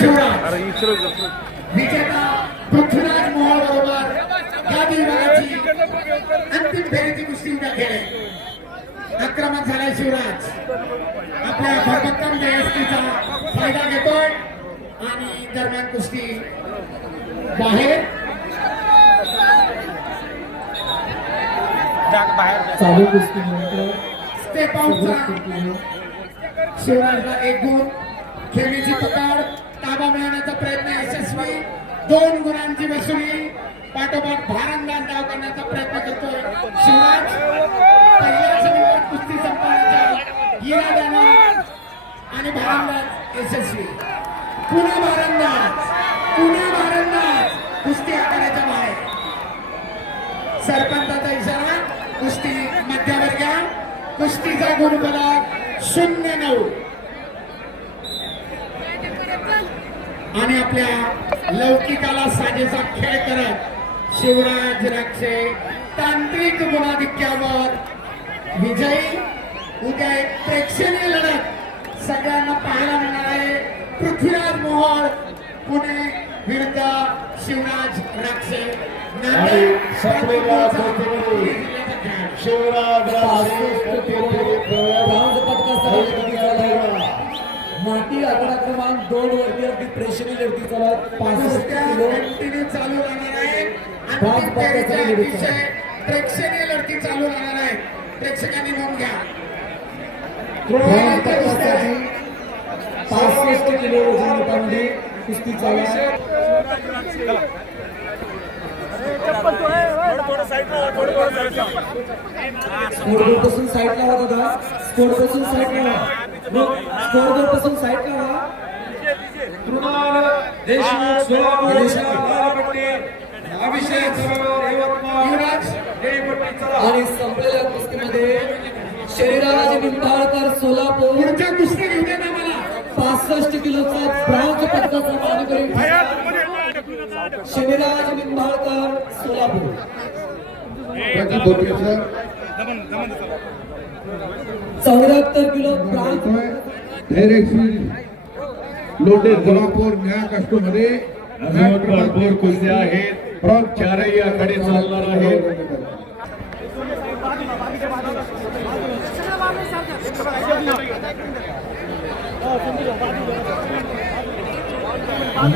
शिवराज विजेता पृथ्वीराज मोहोळ बरोबर. या विभागाची अंतिम फेरीची कुस्ती उद्या खेळेल. आक्रमक झालाय शिवराज. आपल्या भरभक्कम जयस्तीचा फायदा घेतोय. आणि दरम्यान कुस्ती बाहेर. चालू कुस्तीनंतर स्टेप आउटचा शिवराजला एक गुण खेळीची पकड ताबा मिळवण्याचा प्रयत्न यशस्वी दोन गुणांची वसुली पाठोपाठ भारंदाज डाव करण्याचा प्रयत्न करतोय शिवराज. पहिल्या मिनिटात कुस्ती संपवण्याचा आणि भारंदाज यशस्वी. पुन्हा भारंदाज पुन्हा भारंदाज कुस्ती आखाड्याच्या बाहेर. सरपंचाचा इशारा कुस्ती मध्यावर घ्या. कुस्तीचा गुणफलक शून्य नऊ. आणि आपल्या लौकिकाला साजेचा खेळ करत शिवराज राक्षे तांत्रिक गुणाधिक्यावर विजयी उद्या एक प्रेक्षणीय लढत. सगळ्यांना पाहायला मिळणार आहे पृथ्वीराज मोहोळ पुणे विरुद्ध शिवराज राक्षे. शिवराज क्रमांक दोन वरती अगदी प्रेक्षणीय लढती चालत पासष्ट किलो. कंटिन्यू चालू राहणार आहे. अतिशय प्रेक्षणीय लढती चालू राहणार आहे. प्रेक्षकांनी नोंद घ्या. पासष्ट किलो वजन गटामध्ये कुस्ती चालू आहे. स्कोरबोर्डपासून साईडला व्हा दादा. साईडला व्हा साईडला व्हा देशमुख सोलापूर अभिषेक युवराज. आणि संपलेल्या कुस्तीमध्ये शरीराराज निंबाळकर सोलापूर. कुस्ती पासष्ट किलोचा ब्राऊन्ज पदकाचा मानकरी. शरीराराज निंबाळकर सोलापूर. चौऱ्याहत्तर किलो ब्राऊन्ज लोटे कष्टमध्ये अजून भरपूर कुस्त्या आहेत. चारही आखाडे चालणार आहेत.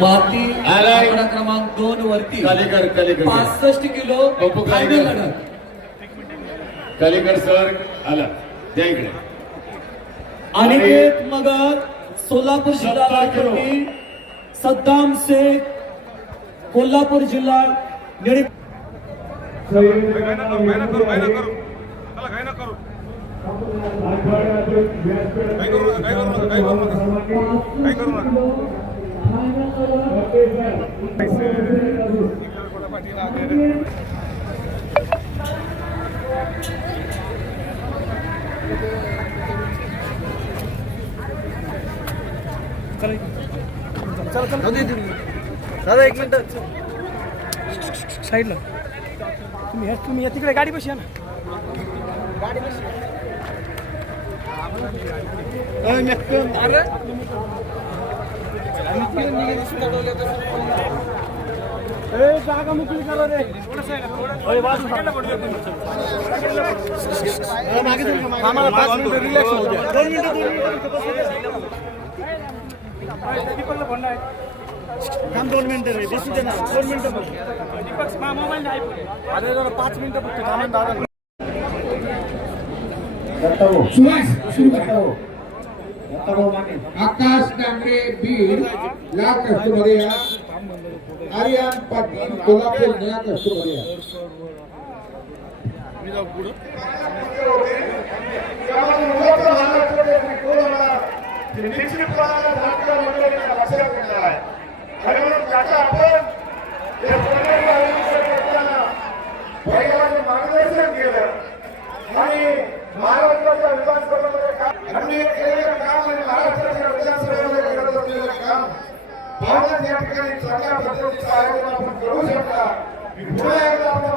माती आलाय. आकडा क्रमांक दोन वरती. कालेकर कालेकर. पासष्ट किलो फायनल कालेकर. लढत कालेकर सर आला. त्या इकडे. अनिकेत मगर सोलापूर जिल्हा. लालपट्टी सद्दाम शेख कोल्हापूर जिल्हा निळी दादा एक मिनिट साईडला तुम्ही ह्या- तुम्ही या तिकडे गाडी बशी या ना अरे ए, जागा मोकळी करा रे ओय, बाजू सर. आम्हाला पाच मिनिटं रिलॅक्स होऊ द्या दोन मिनिटं दोन मिनिटं दीपकला फोन आहे थांब दोन मिनिटं रे बसू दे ना. दोन मिनिटं बस. दीपक मोबाईल नाही अरे जरा पाच मिनिटं फक्त थांबून दादा. सुहास सुरू करा आकाश डांगरे बीड लाल कष्टमध्ये या आर्यन पाटील कोल्हापूर नया कष्टमध्ये या मार्गदर्शन केलं. आणि महाराष्ट्राच्या विधानसभेमध्ये काम आम्ही केलेलं काम आणि महाराष्ट्राच्या करत असलेलं काम. पाहण्यात या ठिकाणी चांगल्या आयोजन आपण करू शकता. पुन्हा एकदा आपल्या